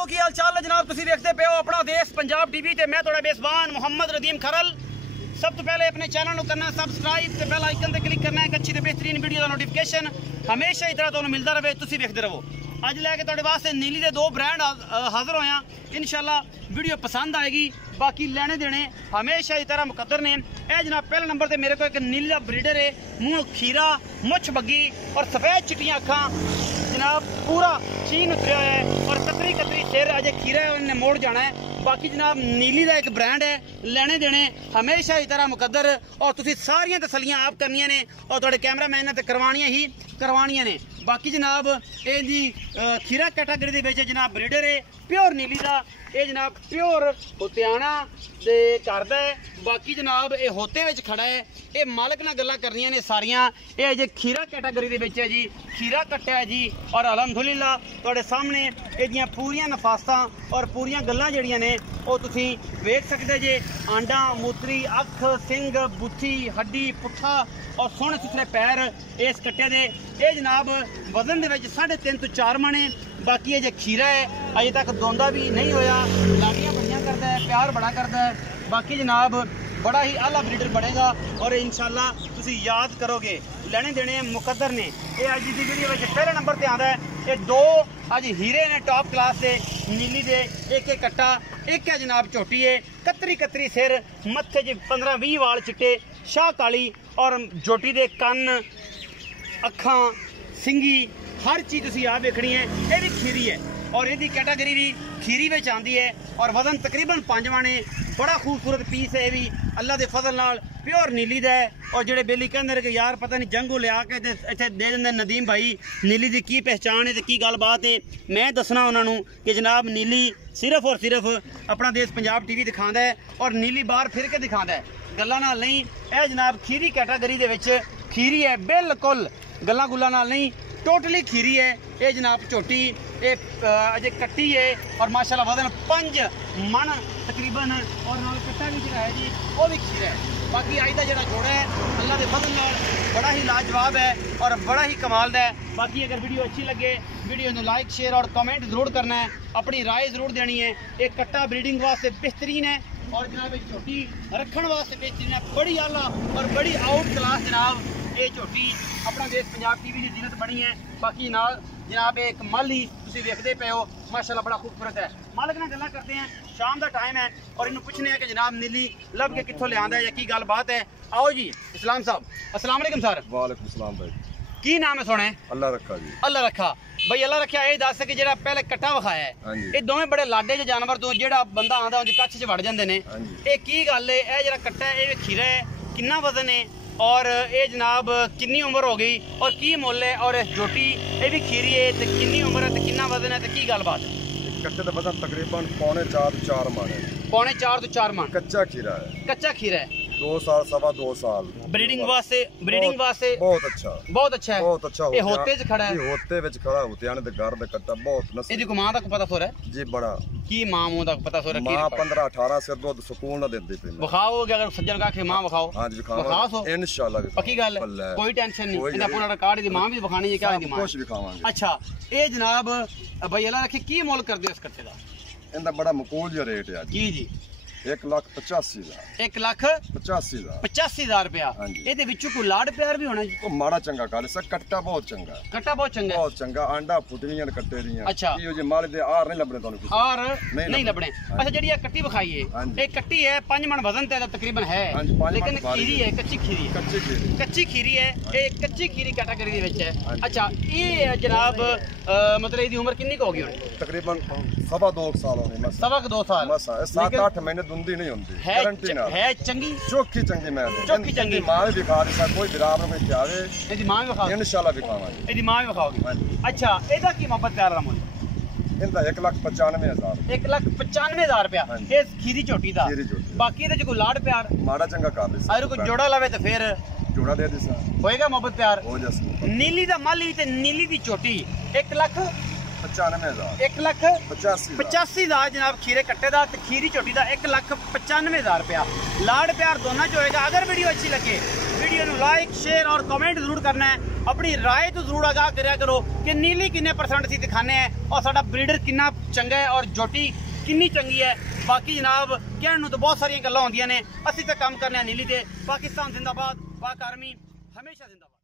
दोस्तों की हाल चाल है जनाब, तुम देखते पे हो अपना देश पंजाब टीवी ते मैं थोड़ा बेसबान मोहम्मद रदीम खरल। सब तो पहले अपने चैनल को करना सब्सक्राइब ते बेल आइकन ते क्लिक करना है, अच्छी ते बेहतरीन वीडियो का नोटिफिकेशन हमेशा ही तरह तुम्हें मिलता रहे, तुम देखते रहो। अज लैके तुहाडे वास्ते नीली के 2 ब्रांड हाजिर होया, इंशाल्लाह वीडियो पसंद आएगी। बाकी लेने देने हमेशा ही तरह मुकद्दर ने। यह जनाब पहले नंबर पर मेरे को एक नीला ब्रीडर है, मुँह खीरा, मुछ बग्गी और सफेद चिट्टियाँ अखा, जनाब पूरा चीन उतरिया है और कतरी कतरी सिर अजय खीरा है, उन्हें मोड़ जाना है। बाकी जनाब नीली का एक ब्रांड है, लेने देने हमेशा ही तरह मुकद्दर और तुसी सारियां तसलियां आप करनियां ने और थोड़े कैमरा मैन ने करवानियां ही करवानियां ने। बाकी जनाब ये खीरा कैटागरी के जनाब ब्रीडर है प्योर नीली का, ये जनाब प्योर हुतियाना दे करदा है। बाकी जनाब ये होते विच खड़ा है, ये मालक नाल गल्लां करनियां ने सारियां। ये जे खीरा कैटागरी दे विच है जी, खीरा कट्टा है जी और अलहमदुलिल्लाह तुहाडे सामने ये पूरियां नफासतां और पूरियां गल्लां जड़ियां ने वो तुसी वेख सकदे जे। आंडा, मूत्री, अख, सिंग, बुत्थी, हड्डी, पुट्ठा और सोहने सुथरे पैर इस कट्टे दे। ये जनाब वजन दे विच 3.5 तो 4 मण। बाकी ये जो खीरा है अजे तक दोंदा भी नहीं होया, लाड़ियां बड़ियां करता है, प्यार बड़ा करता है। बाकी जनाब बड़ा ही आला ब्रीडर बनेगा और इंशाल्लाह तुसी याद करोगे। लेने देने मुकद्दर ने। ये अज की वीडियो में पहले नंबर पर आता है, ये 2 अज हीरे ने टॉप क्लास से नीली दे। एक कट्टा, एक है जनाब झोटी है, कतरी कतरी सिर, मत्थे च 15-20 वाल चिट्टे, शाह काली और झोटी दे कन्न, अखा, सिंगी हर चीज़ तुसी आप देखनी है। ये भी खीरी है और यदि कैटागरी भी खीरी में आती है और वजन तकरीबन 5 मण है। बड़ा खूबसूरत पीस है, ये भी अल्लाह के फजल नाल प्योर नीली दा है। और जेडे बेली कहते कि यार पता नहीं जंगू लिया के इत्थे दे देंगे नदीम भाई नीली की की पहचान है तो की गलबात है। मैं दसना उन्होंने कि जनाब नीली सिर्फ और सिर्फ अपना देश पंजाब टीवी दिखाता है और नीली बाहर फिर के दिखाता है, गल्लां नाल नहीं। यह जनाब खीरी कैटागरी दे विच खीरी है, बिल्कुल गल्लां गुल्लां नाल नहीं, टोटली खीरी है। ये जनाब झोटी ये अजे कट्टी है और माशाल्लाह वजन 5 मण तकरीबन और नाल कट्टा भी जो है जी वो भी खीरा है। बाकी अज का जो जोड़ा है अल्लाह के फजल नाल बड़ा ही लाजवाब है और बड़ा ही कमाल का है। बाकी अगर वीडियो अच्छी लगे वीडियो को लाइक शेयर और कमेंट जरूर करना है, अपनी राय जरूर देनी है। एक कट्टा ब्रीडिंग वास्ते बेहतरीन है और जनाब एक झोटी रखने वास्ते बेहतरीन है, बड़ी आला और बड़ी आउट क्लास जनाब ये झोटी अपना देश पंजाब टीवी की जीनत बनी है। बाकी जनाब एक मल ही तुम देखते पे हो, माशाल्लाह बड़ा खूबसूरत है। मालक ने गल्लां करते हैं, शाम का टाइम है और इन्होंने पूछने कि जनाब नीली लब के कितों लिया है या की गल बात है। आओ जी इस्लाम साहब, अस्सलाम वालेकुम सर। वालेकुम सलाम भाई, की नाम है सोने? अल्लाह रखा जी। अल्लाह रखा भाई, अल्लाह रखा। ये दस कि जो पहले कट्टा विखाया है ये दोवें बड़े लाडे जो जानवर तो जो बंदा आता उनकी कच्छ च वड़ जाते हैं, ये की गल है? यह जो कट्टा है ये खीरा है, कितना वजन है और ये जनाब कितनी उम्र हो गई और की मुल है? और झोटी ये भी खीरी है तो कितनी उम्र है तो कितना वजन है तो की गलबात है? कट्टे का वजन तकरीबन 4.5 मण है। 4.5 तो 4 मण कच्चा खीरा है। कच्चा खीरा है, 2 साल 2.25 साल ब्रीडिंग वास्ते बहुत अच्छा है, बहुत अच्छा। ये होते च खड़ा है, ये होते विच खड़ा हुतियाने दे घर दे कट्टा बहुत नस्ल। इदी को मां दा पता सोरा है जी, बड़ा की मां मुंह दा पता सोरा की? मां 15-18 से दूध सुकून ना देंदी पे। विखाओ कि अगर सज्जन का के मां विखाओ? हां जी विखाओ इंशाल्लाह। पक्की गल है, कोई टेंशन नहीं। इदा पूरा रिकॉर्ड दी मां भी दिखानी है, क्या दी मां कुछ दिखावांगे। अच्छा ये जनाब भाई अल्लाह रखे की मोल कर दे इस कट्टे दा? इंदा बड़ा मकूल जो रेट है जी जी 1,85,000। 1,85,000 रुपया। ਇਹਦੇ ਵਿੱਚੋਂ ਕੋਈ ਲਾੜ ਪਿਆਰ ਵੀ ਹੋਣਾ ਜੀ? ਉਹ ਮਾੜਾ ਚੰਗਾ ਗੱਲ ਸਰ, ਕੱਟਾ ਬਹੁਤ ਚੰਗਾ ਹੈ। ਕੱਟਾ ਬਹੁਤ ਚੰਗਾ ਹੈ, ਬਹੁਤ ਚੰਗਾ। ਆਂਡਾ ਫੁੱਟਣੀਆਂ ਨੇ ਕੱਟੇ ਦੀਆਂ। ਅੱਛਾ ਇਹ ਜੇ ਮਾਲ ਦੇ ਆਰ ਨਹੀਂ ਲੱਭਣੇ ਤੁਹਾਨੂੰ ਕਿਸੇ ਆਰ ਨਹੀਂ ਲੱਭਣੇ। ਅੱਛਾ ਜਿਹੜੀ ਇਹ ਕੱਟੀ ਵਿਖਾਈ ਹੈ ਇਹ ਕੱਟੀ ਹੈ 5 ਮਣ ਵਜ਼ਨ ਤੇ ਤਕਰੀਬਨ ਹੈ, ਲੇਕਿਨ ਖੀਰੀ ਹੈ, ਕੱਚੀ ਖੀਰੀ ਹੈ। ਕੱਚੀ ਖੀਰੀ ਹੈ, ਇਹ ਕੱਚੀ ਖੀਰੀ ਕੈਟਾਗਰੀ ਦੇ ਵਿੱਚ ਹੈ। ਅੱਛਾ ਇਹ ਜਨਾਬ मतलब ਇਹਦੀ ਉਮਰ ਕਿੰਨੀ ਹੋ ਗਈ ਹੁਣ? ਤਕਰੀਬਨ 2.25 ਸਾਲ ਹੋਣੇ ਮਸਾ। 2.25 ਸਾਲ ਮਸਾ 7-8 ਮਹੀਨੇ ਦੁੰਦੀ ਨਹੀਂ ਹੁੰਦੀ। है चंगी चौकी चंगी मैं चौकी चंगी मां भी दिखा दे कोई विराम में क्या आवे एदी मां भी दिखाओ इंशाल्लाह दिखावांगे। एदी मां भी दिखाओगे? अच्छा एदा की मोहब्बत प्यार दा मुल? इंदा 1,95,000। 1,95,000 रुपया ये खीरी झोटी दा। बाकी ਇਹਦੇ ਚ ਕੋਈ ਲਾੜ ਪਿਆਰ ਮਾੜਾ ਚੰਗਾ ਕਰ ਦੇ ਅਗਰ ਕੋਈ ਜੋੜਾ ਲਾਵੇ ਤਾਂ ਫਿਰ ਜੋੜਾ ਦੇ ਦੇ ਸਰ ਹੋਏਗਾ मोहब्बत प्यार हो जाए। नीली दा माली ते नीली दी झोटी 1,95,000। 1,85,000 जनाब खीरे कट्टे दा ते खीरी झोटी दा 1,95,000 रुपया। लाड़ प्यार दोनों च होएगा। अगर वीडियो अच्छी लगे वीडियो को लाइक शेयर और कमेंट जरूर करना है। अपनी राय तो जरूर आगाह करा करो कि नीली किन्ने परसेंट असीं दिखाने हैं और साडा ब्रीडर कितना चंगा है और जोटी किन्नी चंगी है। बाकी जनाब कहने तो बहुत सारिया गल्लां होंदियां ने, असीं तो काम करने नीली ते। पाकिस्तान जिंदाबाद, पाक आर्मी हमेशा जिंदाबाद।